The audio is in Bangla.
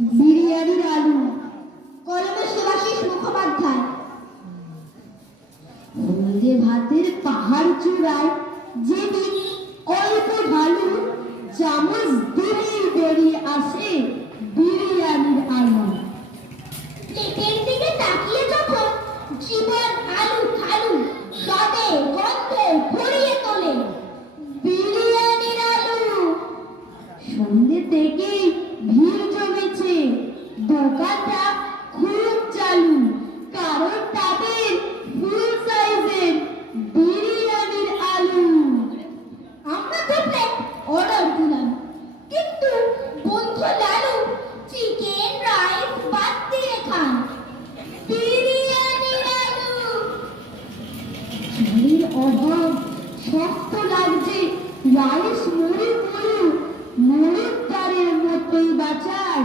বিরিয়ানির আলু। কলমে সেবাশিস মুখোপাধ্যায়। হলদে ভাতের পাহাড় চূড়ায় যে দোকানটা খুব চালু। কারণ তাদের ফুল সাইজের বিরিয়ানির আলু। আমরা তো অর্ডার দিলাম। কিন্তু বন্ধু লালু চিকেন রাইস বাদ দিয়ে খান। বিরিয়ানির আলু। চালের অভাব, শক্ত লাগছে। রাইস মরে মরু মরুর তারের মতোই বাঁচায়